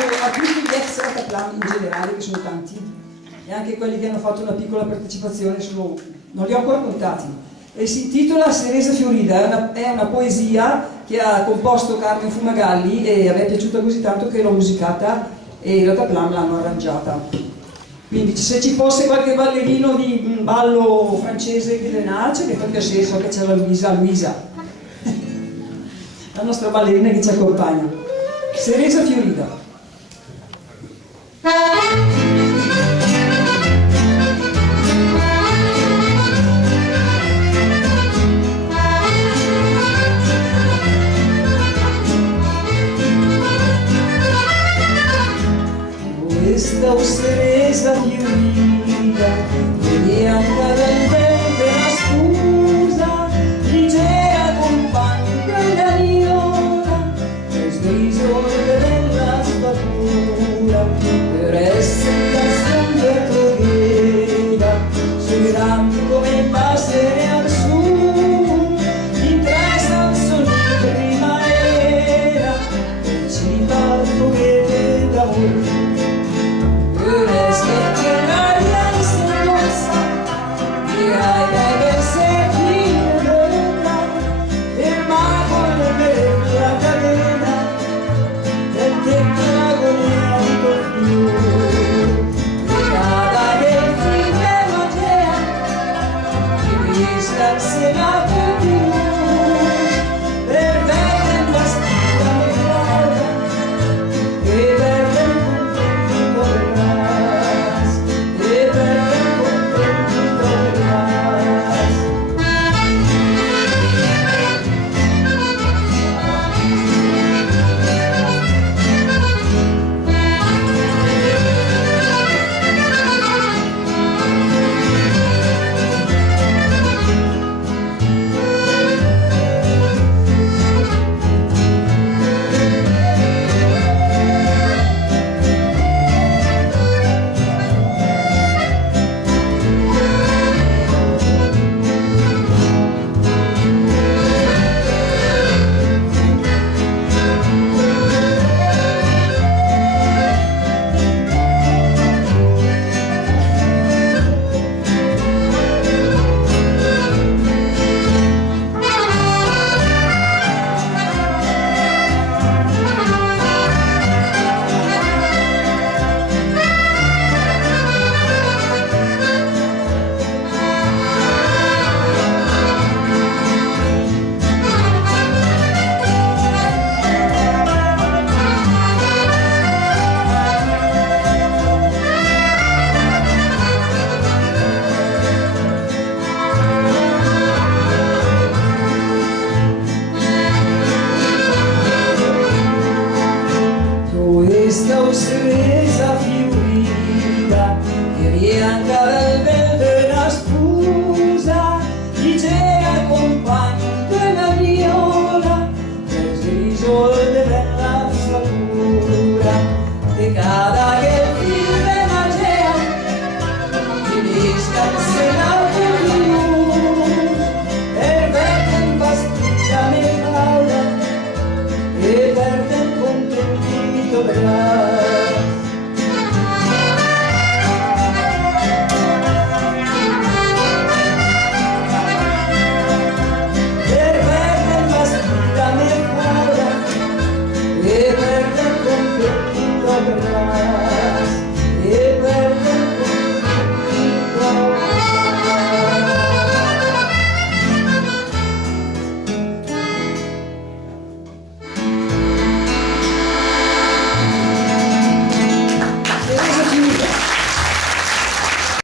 a tutti gli ex Rataplan in generale, che sono tanti, e anche quelli che hanno fatto una piccola partecipazione, non li ho ancora contati. E si intitola Ceresa Fiorida, è una poesia che ha composto Carmen Fumagalli e a me è piaciuta così tanto che l'ho musicata e i Rataplan l'hanno arrangiata. Quindi se ci fosse qualche ballerino di ballo francese che c'è, che fa piacere, so che c'è la Luisa, la nostra ballerina che ci accompagna. Ceresa Fiorida. Questa ceresa fiorida, bianca del vento la scusa, leggera compagna della viola, strisole della statura, per essere la splendida torriera, sui rami come passere al sud, in tre stazioni primavera, e ci va il foguete d'amore. Ceresa fiorida, che bianca del vento la scusa, leggera compagna della viola, per strisole della statura, che cada che vive magea, finisca se l'autolinus, per verde impastita nell'aula, e perde il contentito della